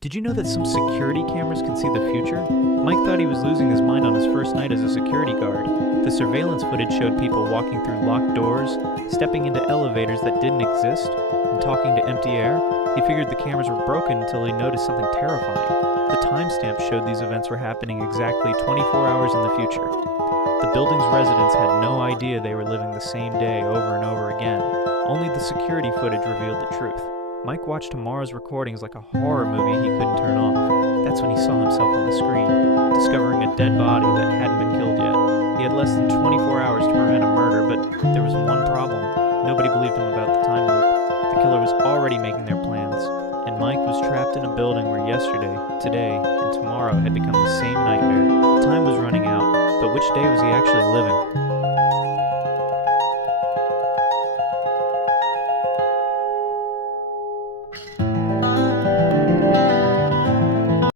Did you know that some security cameras can see the future? Mike thought he was losing his mind on his first night as a security guard. The surveillance footage showed people walking through locked doors, stepping into elevators that didn't exist, and talking to empty air. He figured the cameras were broken until he noticed something terrifying. The timestamp showed these events were happening exactly 24 hours in the future. The building's residents had no idea they were living the same day over and over again. Only the security footage revealed the truth. Mike watched tomorrow's recordings like a horror movie he couldn't turn off. That's when he saw himself on the screen, discovering a dead body that hadn't been killed yet. He had less than 24 hours to prevent a murder, but there was one problem. Nobody believed him about the time loop. The killer was already making their plans, and Mike was trapped in a building where yesterday, today, and tomorrow had become the same nightmare. Time was running out, but which day was he actually living?